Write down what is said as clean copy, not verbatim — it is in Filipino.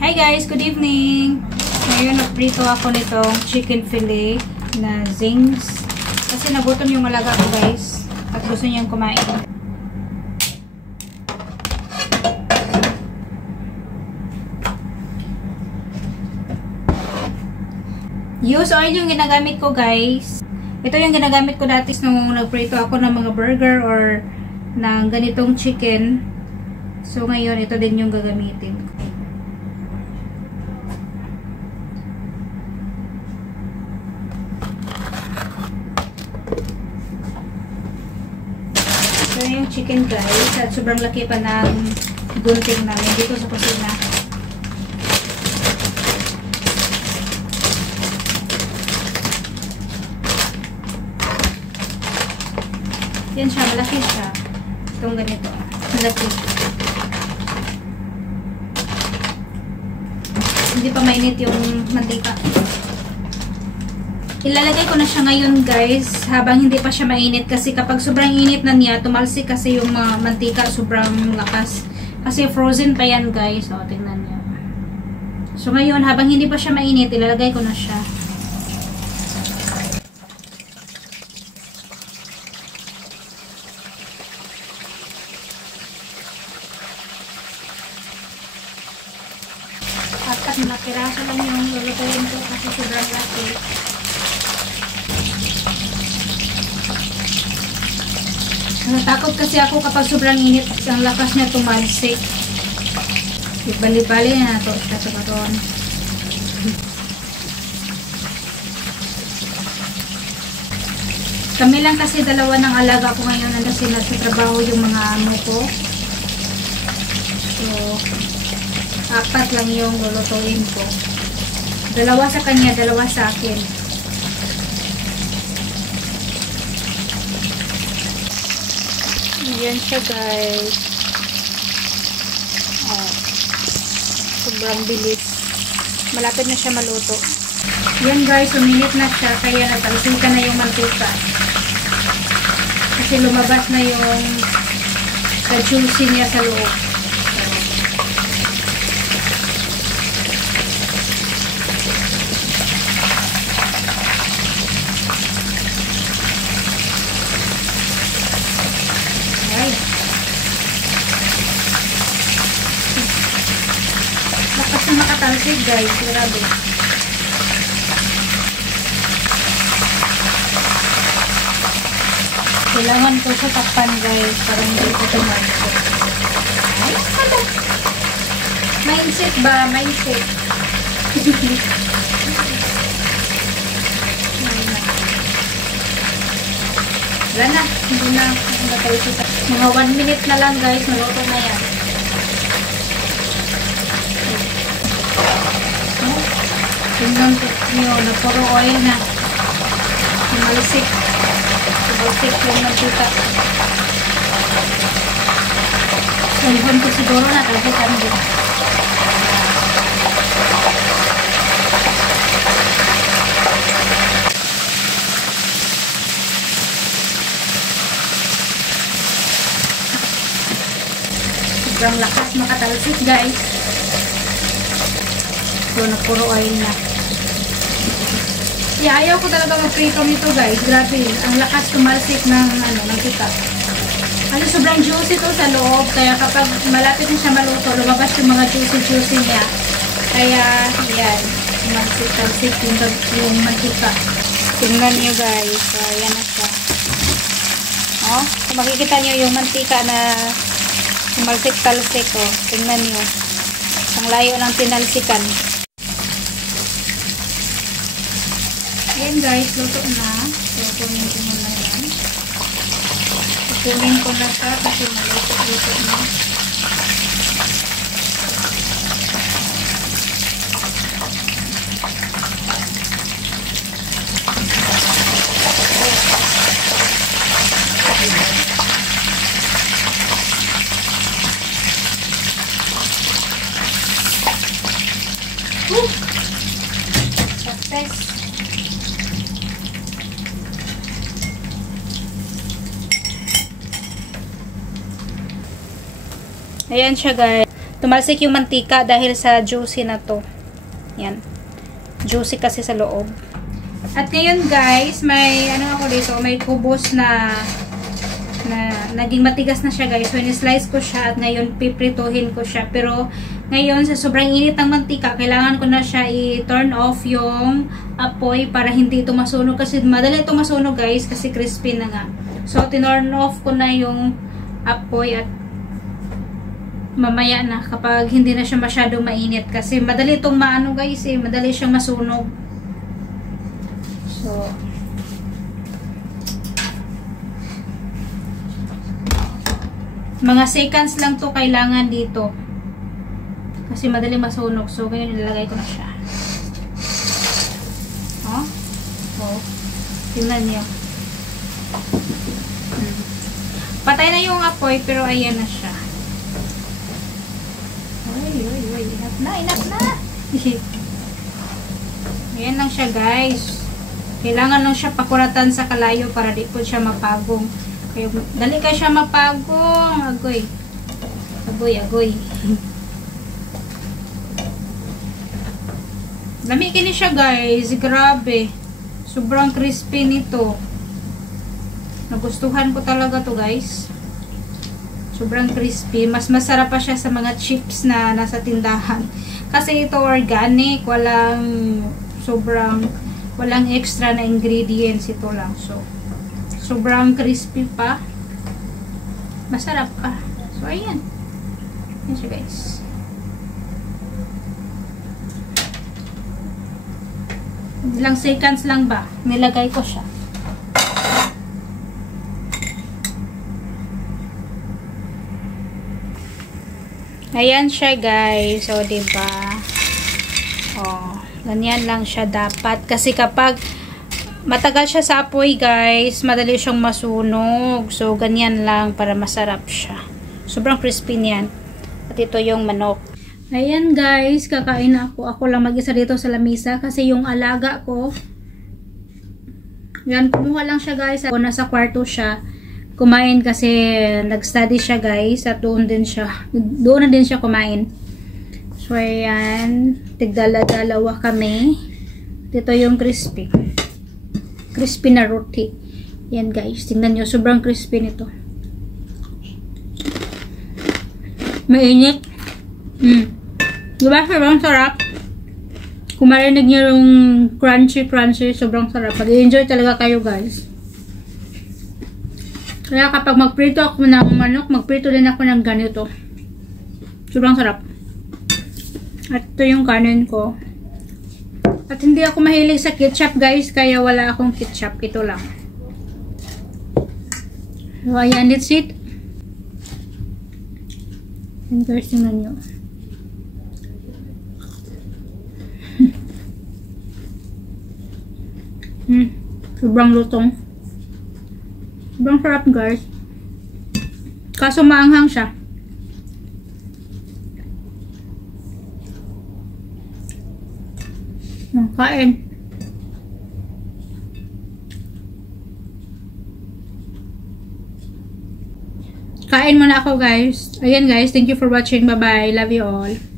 Hi guys, good evening. Ngayon nagprito ako nitong chicken fillet na zings. Kasi nagutom yung alaga ko guys. At gusto niyang kumain. Use oil yung ginagamit ko guys. Ito yung ginagamit ko dati nung nagprito ako ng mga burger or ng ganitong chicken. So ngayon ito din yung gagamitin ko. Ito yung chicken guys. At sobrang laki pa ng gunting namin dito sa kusina. Yan siya, malaki siya. Itong ganito. Malaki. Hindi pa mainit yung mantika. Ilalagay ko na siya ngayon guys, habang hindi pa siya mainit. Kasi kapag sobrang init na niya, tumalsik kasi yung mantika, sobrang lakas. Kasi frozen pa yan guys. O, tingnan niyo. So ngayon, habang hindi pa siya mainit, ilalagay ko na siya. Apat na piraso lang yung lulutuin ko kasi sobrang laki. Natakot kasi ako kapag sobrang init ang lakas niya tumalsik. Ibali-bali na ito sa karon. Kami lang kasi dalawa ng alaga ko ngayon na kasi nagtatrabaho yung mga amo ko. So, apat lang yung lulutuin ko. Dalawa sa kanya, dalawa sa akin. Yan siya guys. Oh. Sobrang bilis. Malapit na siya maluto. Yan guys, uminit na siya. Kaya natalsikan na yung mantika. Kasi lumabas na yung juicy niya sa loob. Lakas na makatalsik guys, grabe. Kailangan ko sa takpan guys para hindi ko tumalsik. Ay, ano? Mindset ba? Mindset. Wala na, hindi na matalsik. Mga 1 minute na lang guys, maluto na yan. Tingnan nyo, na puro oil na. Tumalsik. Tumalsik yung mantika. Salibon ko siguro na talsikan din. Sobrang lakas makatalsik guys. So, na puro oil na. Yeah, ayaw ko talaga mag-prito nito guys. Grabe. Ang lakas tumalsik ng mantika. Ano, sobrang juicy to sa loob. Kaya kapag malapit na siya maluto, lumabas yung mga juicy niya. Kaya, yan. Tumalsik yung mantika. Tingnan nyo guys. So, yan na siya. Oh, so, makikita nyo yung mantika na tumalsik-talsik. Oh. Tingnan nyo. Ang layo ng tinalsikan. Ayan guys, luto na. So, kunin ko muna yan. Kunin ko na siya kasi maluto na. Success! Ayan siya guys. Tumalsik yung mantika dahil sa juicy na to. Yan. Juicy kasi sa loob. At ngayon guys, may ano ako dito, may kubos na naging matigas na siya guys. So, in-slice ko siya at ngayon piprituhin ko siya. Pero ngayon, sa sobrang init ng mantika, kailangan ko na siya i-turn off yung apoy para hindi ito masunog. Kasi madali ito masunog guys, kasi crispy na nga. So, tinurn off ko na yung apoy at mamaya na kapag hindi na siya masyadong mainit. Kasi madali itong maano guys eh, madali siyang masunog. So, mga seconds lang to kailangan dito. Kasi madali masunog. So, ngayon nilalagay ko na siya. Oh. Oh. Tingnan niyo. Patay na yung apoy, pero ayan na siya. Uy. Enough na. Ayan lang siya, guys. Kailangan lang siya pakuratan sa kalayo para di po siya mapagong. Kaya, dali ka siya mapagong. Agoy. Lamikin niya siya, guys. Grabe. Sobrang crispy nito. Nagustuhan ko talaga to, guys. Sobrang crispy. Mas masarap pa siya sa mga chips na nasa tindahan. Kasi ito organic. Walang extra na ingredients. Ito lang. So, sobrang crispy pa. Masarap pa. So, ayan. Ayan siya, guys. Ilang seconds lang ba? Nilagay ko siya. Ayan siya, guys. So, diba? Oh, ganyan lang siya dapat. Kasi kapag matagal siya sa apoy, guys, madali siyang masunog. So, ganyan lang para masarap siya. Sobrang crispy niyan. At ito yung manok. Ayan, guys. Kakain na ako. Ako lang mag-isa dito sa lamisa. Kasi yung alaga ko, yan, kumuha lang siya, guys. Ako nasa kwarto siya. Kumain kasi nag-study siya, guys, at doon na din siya kumain. So, ayan, tigdala-dalawa kami. Dito yung crispy na roti. Yan, guys, tingnan nyo, sobrang crispy nito. Mainit. Diba, sobrang sarap. Kung marinig nyo yung crunchy, sobrang sarap. Mag-enjoy talaga kayo, guys. Kaya kapag magprito ako ng manok, magprito din ako ng ganito. Sobrang sarap. At ito yung kanin ko. At hindi ako mahilig sa ketchup, guys. Kaya wala akong ketchup. Ito lang. So, ayan. That's it. And guys, tingnan nyo. Sobrang lutong. Sobrang sarap, guys. Kaso maanghang siya. Kain. Kain muna ako, guys. Ayan, guys. Thank you for watching. Bye-bye. Love you all.